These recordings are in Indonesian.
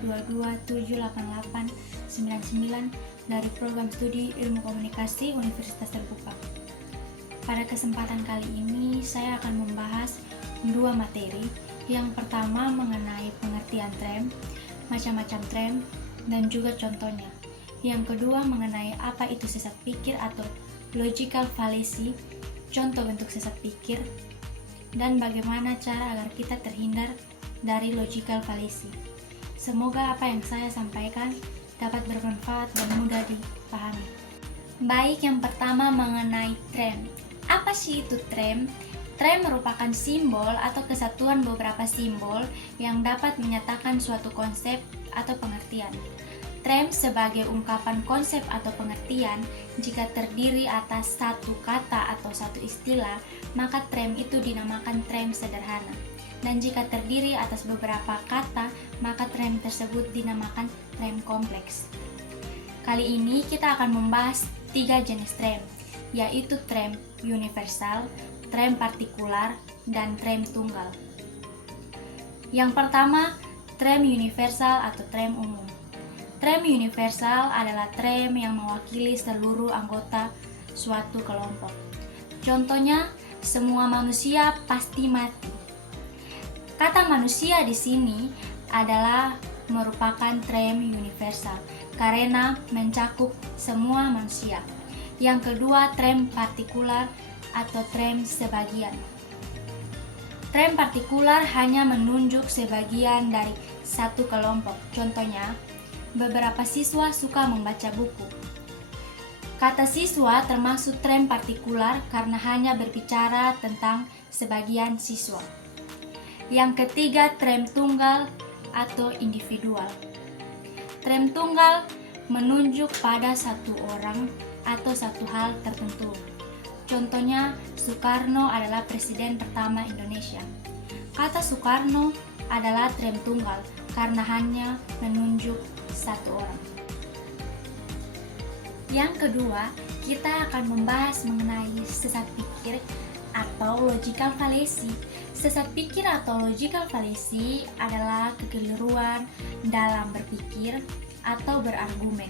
152278899 dari program studi Ilmu Komunikasi Universitas Terbuka. Pada kesempatan kali ini saya akan membahas dua materi. Yang pertama mengenai pengertian tram, macam-macam tram, dan juga contohnya. Yang kedua mengenai apa itu sesat pikir atau logical fallacy, contoh bentuk sesat pikir, dan bagaimana cara agar kita terhindar dari logical fallacy. Semoga apa yang saya sampaikan dapat bermanfaat dan mudah dipahami. Baik, yang pertama mengenai tram. Apa sih itu tram? Tram merupakan simbol atau kesatuan beberapa simbol yang dapat menyatakan suatu konsep atau pengertian. Tram sebagai ungkapan konsep atau pengertian, jika terdiri atas satu kata atau satu istilah, maka tram itu dinamakan tram sederhana. Dan jika terdiri atas beberapa kata, maka tram tersebut dinamakan tram kompleks. Kali ini kita akan membahas 3 jenis tram, yaitu tram universal, tram partikular, dan tram tunggal. Yang pertama, tram universal atau tram umum. Tram universal adalah tram yang mewakili seluruh anggota suatu kelompok. Contohnya, semua manusia pasti mati. Kata manusia di sini adalah merupakan tram universal karena mencakup semua manusia. Yang kedua, tram partikular atau tram sebagian. Tram partikular hanya menunjuk sebagian dari satu kelompok. Contohnya, beberapa siswa suka membaca buku. Kata siswa termasuk tram partikular karena hanya berbicara tentang sebagian siswa. Yang ketiga, tram tunggal atau individual. Tram tunggal menunjuk pada satu orang atau satu hal tertentu. Contohnya, Soekarno adalah presiden pertama Indonesia. Kata Soekarno adalah tram tunggal karena hanya menunjuk satu orang. Yang kedua, kita akan membahas mengenai sesat pikir atau logical fallacy. Sesat pikir atau logical fallacy adalah kekeliruan dalam berpikir atau berargumen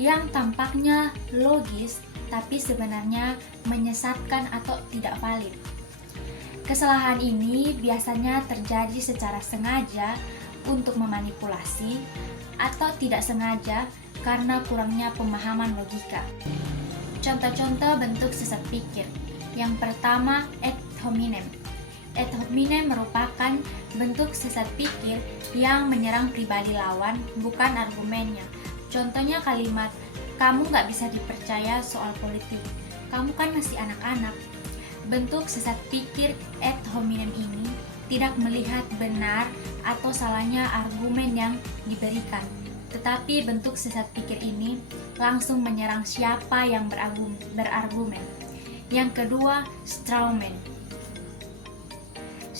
yang tampaknya logis tapi sebenarnya menyesatkan atau tidak valid. Kesalahan ini biasanya terjadi secara sengaja untuk memanipulasi atau tidak sengaja karena kurangnya pemahaman logika. Contoh-contoh bentuk sesat pikir. Yang pertama, ad hominem. Ad hominem merupakan bentuk sesat pikir yang menyerang pribadi lawan, bukan argumennya. Contohnya kalimat, kamu gak bisa dipercaya soal politik, kamu kan masih anak-anak. Bentuk sesat pikir ad hominem ini tidak melihat benar atau salahnya argumen yang diberikan, tetapi bentuk sesat pikir ini langsung menyerang siapa yang berargumen. Yang kedua, strawman.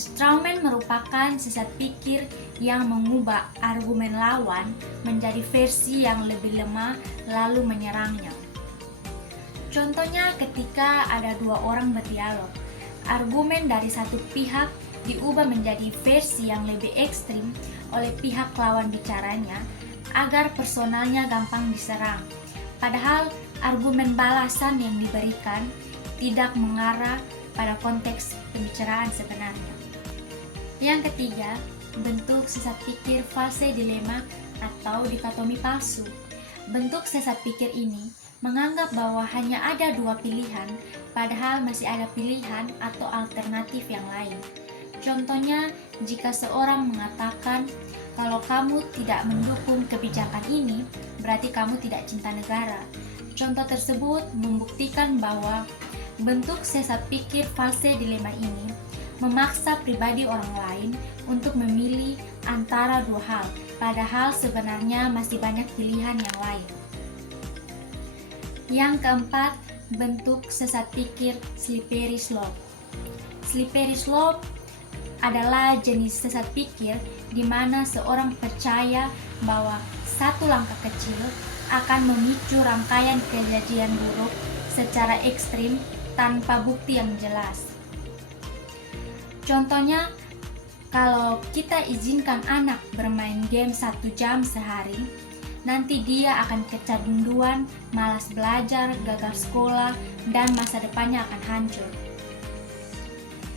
Strawman merupakan sesat pikir yang mengubah argumen lawan menjadi versi yang lebih lemah lalu menyerangnya. Contohnya ketika ada dua orang berdialog, argumen dari satu pihak diubah menjadi versi yang lebih ekstrim oleh pihak lawan bicaranya agar personalnya gampang diserang. Padahal argumen balasan yang diberikan tidak mengarah pada konteks pembicaraan sebenarnya. Yang ketiga, bentuk sesat pikir false dilema atau dikotomi palsu. Bentuk sesat pikir ini menganggap bahwa hanya ada dua pilihan, padahal masih ada pilihan atau alternatif yang lain. Contohnya, jika seorang mengatakan, kalau kamu tidak mendukung kebijakan ini, berarti kamu tidak cinta negara. Contoh tersebut membuktikan bahwa bentuk sesat pikir false dilema ini memaksa pribadi orang lain untuk memilih antara dua hal, padahal sebenarnya masih banyak pilihan yang lain. Yang keempat, bentuk sesat pikir slippery slope. Slippery slope adalah jenis sesat pikir di mana seorang percaya bahwa satu langkah kecil akan memicu rangkaian kejadian buruk secara ekstrim tanpa bukti yang jelas. Contohnya, kalau kita izinkan anak bermain game 1 jam sehari, nanti dia akan kecanduan, malas belajar, gagal sekolah, dan masa depannya akan hancur.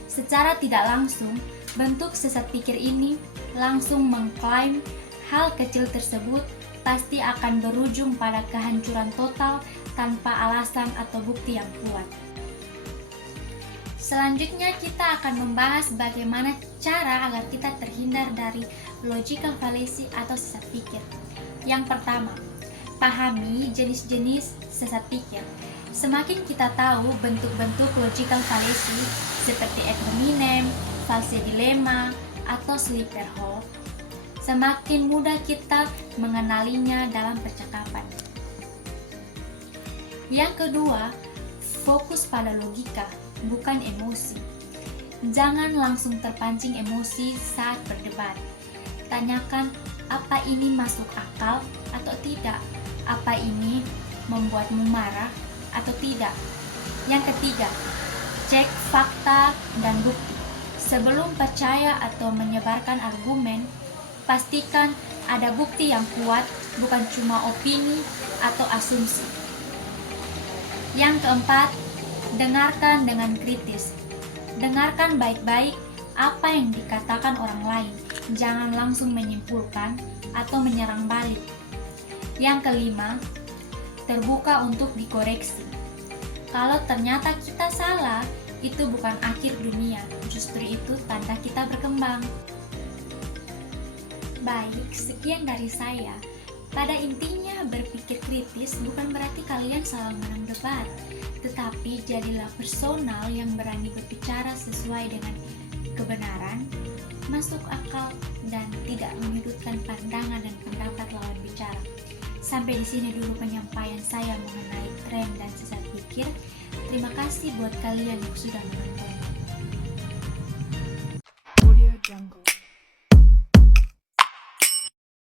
Secara tidak langsung, bentuk sesat pikir ini langsung mengklaim hal kecil tersebut pasti akan berujung pada kehancuran total tanpa alasan atau bukti yang kuat. Selanjutnya kita akan membahas bagaimana cara agar kita terhindar dari logical fallacy atau sesat pikir. Yang pertama, pahami jenis-jenis sesat pikir. Semakin kita tahu bentuk-bentuk logical fallacy seperti ad hominem, false dilemma, atau sleeper hold, semakin mudah kita mengenalinya dalam percakapan. Yang kedua, fokus pada logika, bukan emosi. Jangan langsung terpancing emosi saat berdebat. Tanyakan, apa ini masuk akal atau tidak? Apa ini membuatmu marah atau tidak? Yang ketiga, cek fakta dan bukti. Sebelum percaya atau menyebarkan argumen, pastikan ada bukti yang kuat, bukan cuma opini atau asumsi. Yang keempat, dengarkan dengan kritis. Dengarkan baik-baik apa yang dikatakan orang lain. Jangan langsung menyimpulkan atau menyerang balik. Yang kelima, terbuka untuk dikoreksi. Kalau ternyata kita salah, itu bukan akhir dunia, justru itu tanda kita berkembang. Baik, sekian dari saya. Pada intinya, berpikir kritis bukan berarti kalian salah menang debat, tetapi jadilah personal yang berani berbicara sesuai dengan kebenaran, masuk akal, dan tidak menyudutkan pandangan dan pendapat lawan bicara. Sampai di sini dulu penyampaian saya mengenai tren dan sesat pikir. Terima kasih buat kalian yang sudah menonton. Audio Jungle.